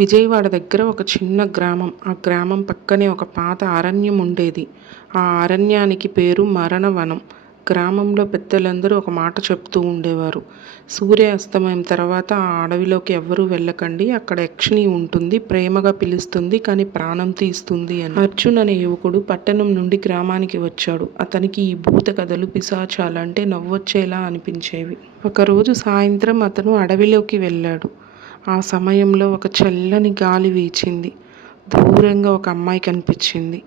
విజయవాడ దగ్గర ఒక చిన్న గ్రామం. ఆ గ్రామం పక్కనే ఒక పాత అరణ్యం ఉండేది. ఆ అరణ్యానికి పేరు మరణవనం. గ్రామంలో పెద్దలందరూ ఒక మాట చెప్తూ ఉండేవారు. సూర్యాస్తమయం తర్వాత ఆ అడవిలోకి ఎవ్వరూ వెళ్ళకండి. అక్కడ యక్షిణి ఉంటుంది. ప్రేమగా పిలుస్తుంది, కానీ ప్రాణం తీస్తుంది అని. అర్జున్ అనే యువకుడు పట్టణం నుండి గ్రామానికి వచ్చాడు. అతనికి ఈ భూత కథలు, పిశాచాలంటే నవ్వొచ్చేలా అనిపించేవి. ఒకరోజు సాయంత్రం అతను అడవిలోకి వెళ్ళాడు. ఆ సమయంలో ఒక చల్లని గాలి వీచింది. దూరంగా ఒక అమ్మాయి కనిపించింది.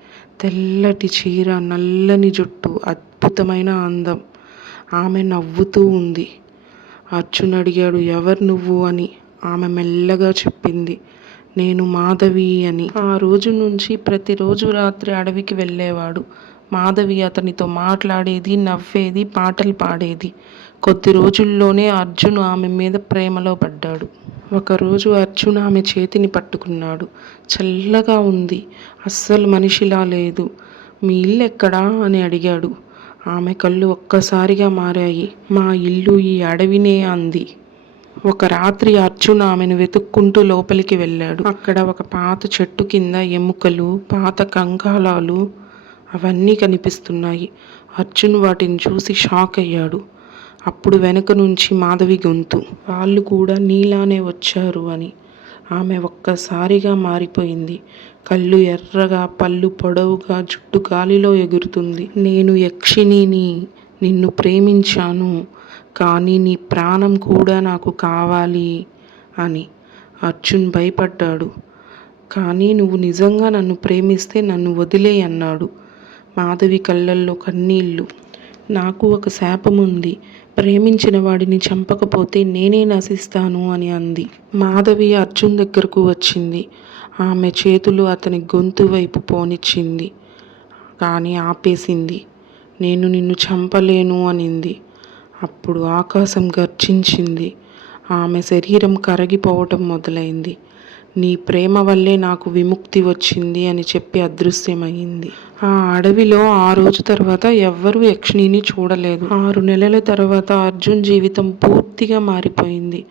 తెల్లటి చీర, నల్లని జుట్టు, అద్భుతమైన అందం. ఆమె నవ్వుతూ ఉంది. అర్జున్ అడిగాడు, ఎవరు నువ్వు అని. ఆమె మెల్లగా చెప్పింది, నేను మాధవి అని. ఆ రోజు నుంచి ప్రతిరోజు రాత్రి అడవికి వెళ్ళేవాడు. మాధవి అతనితో మాట్లాడేది, నవ్వేది, పాటలు పాడేది. కొద్ది రోజుల్లోనే అర్జున్ ఆమె మీద ప్రేమలో పడ్డాడు. ఒకరోజు అర్జున్ ఆమె చేతిని పట్టుకున్నాడు. చల్లగా ఉంది, అస్సలు మనిషిలా లేదు. మీ ఇల్లు ఎక్కడా అని అడిగాడు. ఆమె కళ్ళు ఒక్కసారిగా మారాయి. మా ఇల్లు ఈ అడవినే అంది. ఒక రాత్రి అర్జున్ ఆమెను వెతుక్కుంటూ లోపలికి వెళ్ళాడు. అక్కడ ఒక పాత చెట్టు కింద ఎముకలు, పాత కంకాలాలు అవన్నీ కనిపిస్తున్నాయి. అర్జున్ వాటిని చూసి షాక్ అయ్యాడు. అప్పుడు వెనక నుంచి మాధవి గొంతు, వాళ్ళు కూడా నీలానే వచ్చారు అని. ఆమె ఒక్కసారిగా మారిపోయింది. కళ్ళు ఎర్రగా, పళ్ళు పొడవుగా, జుట్టు గాలిలో ఎగురుతుంది. నేను యక్షిణిని, నిన్ను ప్రేమించాను, కానీ నీ ప్రాణం కూడా నాకు కావాలి అని. అర్జున్ భయపడ్డాడు. కానీ నువ్వు నిజంగా నన్ను ప్రేమిస్తే నన్ను వదిలే అన్నాడు. మాధవి కళ్ళల్లో కన్నీళ్ళు. నాకు ఒక శాపం ఉంది, ప్రేమించిన వాడిని చంపకపోతే నేనే నశిస్తాను అని అంది. మాధవి అర్జున్ దగ్గరకు వచ్చింది. ఆమె చేతులు అతని గొంతు వైపు పోనిచ్చింది, కానీ ఆపేసింది. నేను నిన్ను చంపలేను అనింది. అప్పుడు ఆకాశం గర్జించింది. ఆమె శరీరం కరిగిపోవటం మొదలైంది. నీ ప్రేమ వల్లే నాకు విముక్తి వచ్చింది అని చెప్పి అదృశ్యమైంది. ఆ అడవిలో ఆ రోజు తర్వాత ఎవ్వరూ యక్షిణిని చూడలేదు. 6 నెలల తర్వాత అర్జున్ జీవితం పూర్తిగా మారిపోయింది.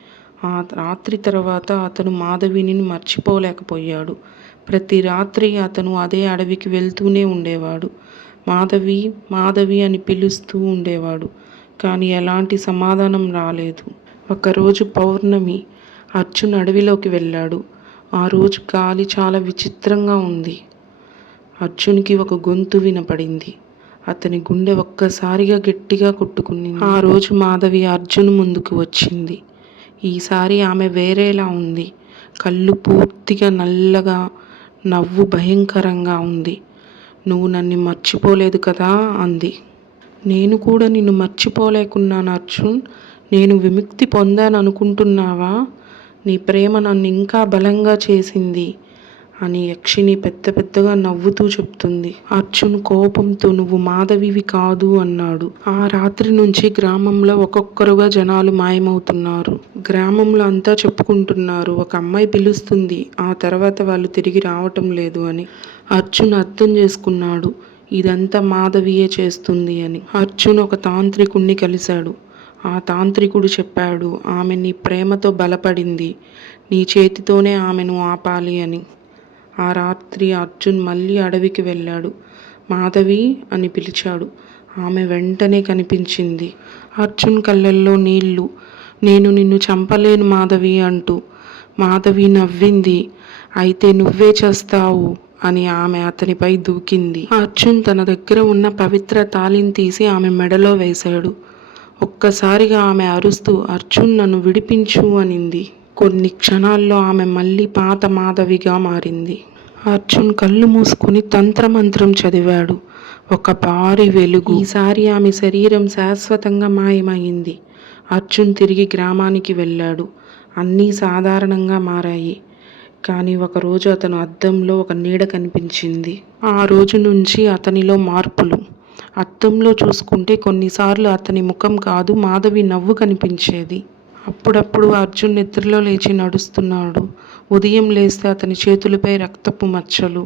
ఆ రాత్రి తర్వాత అతను మాధవిని మర్చిపోలేకపోయాడు. ప్రతి రాత్రి అతను అదే అడవికి వెళ్తూనే ఉండేవాడు. మాధవి, మాధవి అని పిలుస్తూ ఉండేవాడు, కానీ ఎలాంటి సమాధానం రాలేదు. ఒకరోజు పౌర్ణమి. అర్జున్ అడవిలోకి వెళ్ళాడు. ఆ రోజు గాలి చాలా విచిత్రంగా ఉంది. అర్జున్కి ఒక గొంతు వినపడింది. అతని గుండె ఒక్కసారిగా గట్టిగా కొట్టుకుంది. ఆ రోజు మాధవి అర్జున్ ముందుకు వచ్చింది. ఈసారి ఆమె వేరేలా ఉంది. కళ్ళు పూర్తిగా నల్లగా, నవ్వు భయంకరంగా ఉంది. నువ్వు నన్ను మర్చిపోలేదు కదా అంది. నేను కూడా నిన్ను మర్చిపోలేకున్నాను అర్జున్. నేను విముక్తి పొందాను అనుకుంటున్నావా? నీ ప్రేమ నన్ను ఇంకా బలంగా చేసింది అని యక్షిణి పెద్దగా నవ్వుతూ చెప్తుంది. అర్జున్ కోపంతో నువ్వు మాధవివి కాదు అన్నాడు. ఆ రాత్రి నుంచి గ్రామంలో ఒక్కొక్కరుగా జనాలు మాయమవుతున్నారు. గ్రామంలో అంతా చెప్పుకుంటున్నారు, ఒక అమ్మాయి పిలుస్తుంది, ఆ తర్వాత వాళ్ళు తిరిగి రావటం లేదు అని. అర్జున్ అర్థం చేసుకున్నాడు, ఇదంతా మాధవియే చేస్తుంది అని. అర్జున్ ఒక తాంత్రికుణ్ణి కలిశాడు. ఆ తాంత్రికుడు చెప్పాడు, ఆమె నీ ప్రేమతో బలపడింది, నీ చేతితోనే ఆమెను ఆపాలి అని. ఆ రాత్రి అర్జున్ మళ్ళీ అడవికి వెళ్ళాడు. మాధవి అని పిలిచాడు. ఆమె వెంటనే కనిపించింది. అర్జున్ కళ్ళల్లో నీళ్లు. నేను నిన్ను చంపలేను మాధవి అంటూ. మాధవి నవ్వింది. అయితే నువ్వే చేస్తావు అని ఆమె అతనిపై దూకింది. అర్జున్ తన దగ్గర ఉన్న పవిత్ర తాళిని తీసి ఆమె మెడలో వేశాడు. ఒక్కసారిగా ఆమె అరుస్తూ, అర్జున్ నన్ను విడిపించు అనింది. కొన్ని క్షణాల్లో ఆమె మళ్ళీ పాత మాధవిగా మారింది. అర్జున్ కళ్ళు మూసుకుని తంత్రమంత్రం చదివాడు. ఒక భారీ వెలుగు. ఈసారి ఆమె శరీరం శాశ్వతంగా మాయమైంది. అర్జున్ తిరిగి గ్రామానికి వెళ్ళాడు. అన్నీ సాధారణంగా మారాయి. కానీ ఒకరోజు అతను అద్దంలో ఒక నీడ కనిపించింది. ఆ రోజు నుంచి అతనిలో మార్పులు. అద్దంలో చూసుకుంటే కొన్నిసార్లు అతని ముఖం కాదు, మాధవి నవ్వు కనిపించేది. అప్పుడప్పుడు అర్జున్ నిద్రలో లేచి నడుస్తున్నాడు. ఉదయం లేస్తే అతని చేతులపై రక్తపు మచ్చలు.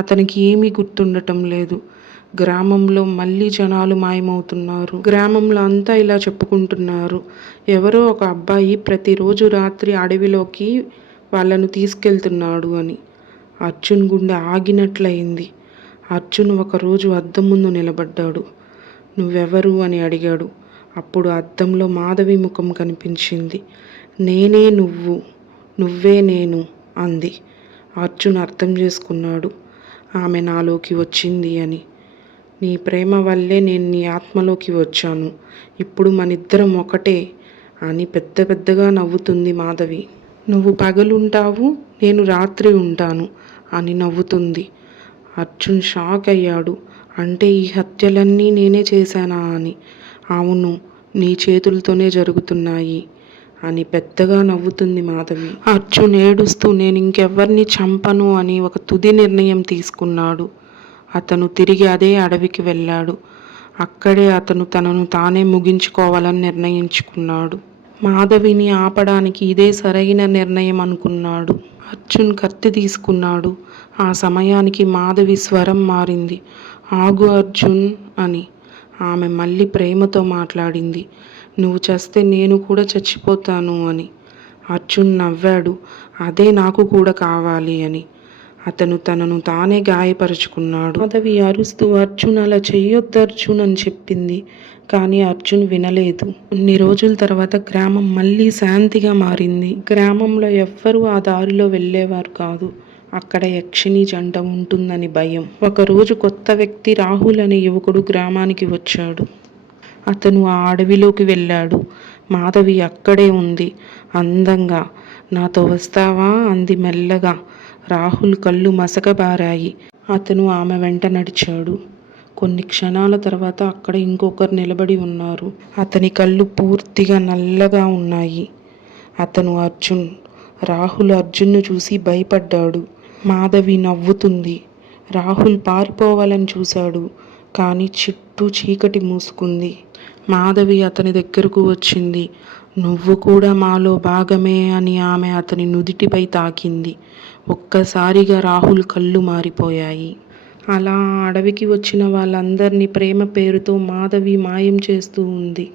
అతనికి ఏమీ గుర్తుండటం లేదు. గ్రామంలో మళ్ళీ జనాలు మాయమవుతున్నారు. గ్రామంలో అంతా ఇలా చెప్పుకుంటున్నారు, ఎవరో ఒక అబ్బాయి ప్రతిరోజు రాత్రి అడవిలోకి వాళ్ళను తీసుకెళ్తున్నాడు అని. అర్జున్ గుండె ఆగినట్లయింది. అర్జున్ ఒకరోజు అద్దం ముందు నిలబడ్డాడు. నువ్వెవరు అని అడిగాడు. అప్పుడు అద్దంలో మాధవి ముఖం కనిపించింది. నేనే నువ్వు, నువ్వే నేను అంది. అర్జున్ అర్థం చేసుకున్నాడు ఆమె నాలోకి వచ్చింది అని. నీ ప్రేమ వల్లే నేను నీ ఆత్మలోకి వచ్చాను. ఇప్పుడు మనిద్దరం ఒకటే అని పెద్ద పెద్దగా నవ్వుతుంది మాధవి. నువ్వు పగలుంటావు, నేను రాత్రి ఉంటాను అని నవ్వుతుంది. అర్జున్ షాక్ అయ్యాడు. అంటే ఈ హత్యలన్నీ నేనే చేశానా అని. అవును, నీ చేతులతోనే జరుగుతున్నాయి అని పెద్దగా నవ్వుతుంది మాధవి. అర్జున్ ఏడుస్తూ నేను ఇంకెవ్వరిని చంపను అని ఒక తుది నిర్ణయం తీసుకున్నాడు. అతను తిరిగి అదే అడవికి వెళ్ళాడు. అక్కడే అతను తనను తానే ముగించుకోవాలని నిర్ణయించుకున్నాడు. మాధవిని ఆపడానికి ఇదే సరైన నిర్ణయం అనుకున్నాడు. అర్జున్ కత్తి తీసుకున్నాడు. ఆ సమయానికి మాధవి స్వరం మారింది. ఆగు అర్జున్ అని. ఆమె మళ్ళీ ప్రేమతో మాట్లాడింది. నువ్వు చస్తే నేను కూడా చచ్చిపోతాను అని. అర్జున్ నవ్వాడు. అదే నాకు కూడా కావాలి అని. అతను తనను తానే గాయపరుచుకున్నాడు. మాధవి అరుస్తూ అర్జున్ అలా చెయ్యొద్దు అర్జున్ అని చెప్పింది. కానీ అర్జున్ వినలేదు. కొన్ని రోజుల తర్వాత గ్రామం మళ్ళీ శాంతిగా మారింది. గ్రామంలో ఎవ్వరూ ఆ దారిలో వెళ్ళేవారు కాదు. అక్కడ యక్షిణి జంట ఉంటుందని భయం. ఒకరోజు కొత్త వ్యక్తి రాహుల్ అనే యువకుడు గ్రామానికి వచ్చాడు. అతను ఆ అడవిలోకి వెళ్ళాడు. మాధవి అక్కడే ఉంది, అందంగా. నాతో వస్తావా అంది మెల్లగా. రాహుల్ కళ్ళు మసకబారాయి. అతను ఆమె వెంట నడిచాడు. కొన్ని క్షణాల తర్వాత అక్కడ ఇంకొకరు నిలబడి ఉన్నారు. అతని కళ్ళు పూర్తిగా నల్లగా ఉన్నాయి. అతను అర్జున్. రాహుల్ అర్జున్ను చూసి భయపడ్డాడు. మాధవి నవ్వుతుంది. రాహుల్ పారిపోవాలని చూశాడు. కానీ చుట్టూ చీకటి మూసుకుంది. మాధవి అతని దగ్గరకు వచ్చింది. నువ్వు కూడా మాలో భాగమే అని ఆమె అతని నుదిటిపై తాకింది. ఒక్కసారిగా రాహుల్ కళ్ళు మారిపోయాయి. అలా అడవికి వచ్చిన వాళ్ళందరినీ ప్రేమ పేరుతో మాధవి మాయం చేస్తూ ఉంది.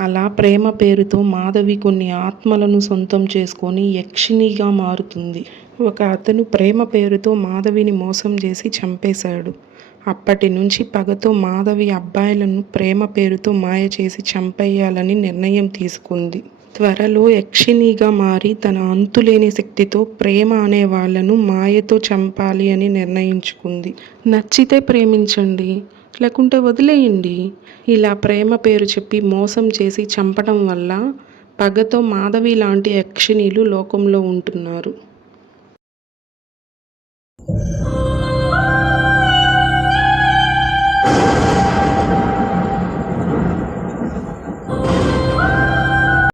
అలా ప్రేమ పేరుతో మాధవి కొన్ని ఆత్మలను సొంతం చేసుకొని యక్షిణిగా మారుతుంది. ఒక అతను ప్రేమ పేరుతో మాధవిని మోసం చేసి చంపేశాడు. అప్పటి నుంచి పగతో మాధవి అబ్బాయిలను ప్రేమ పేరుతో మాయ చేసి చంపేయాలని నిర్ణయం తీసుకుంది. త్వరలో యక్షిణిగా మారి తన అంతులేని శక్తితో ప్రేమ అనే వాళ్ళను మాయతో చంపాలి అని నిర్ణయించుకుంది. నచ్చితే ప్రేమించండి, లేకుంటే వదిలేయండి. ఇలా ప్రేమ పేరు చెప్పి మోసం చేసి చంపడం వల్ల పగతో మాధవి లాంటి యక్షిణీలు లోకంలో ఉంటున్నారు.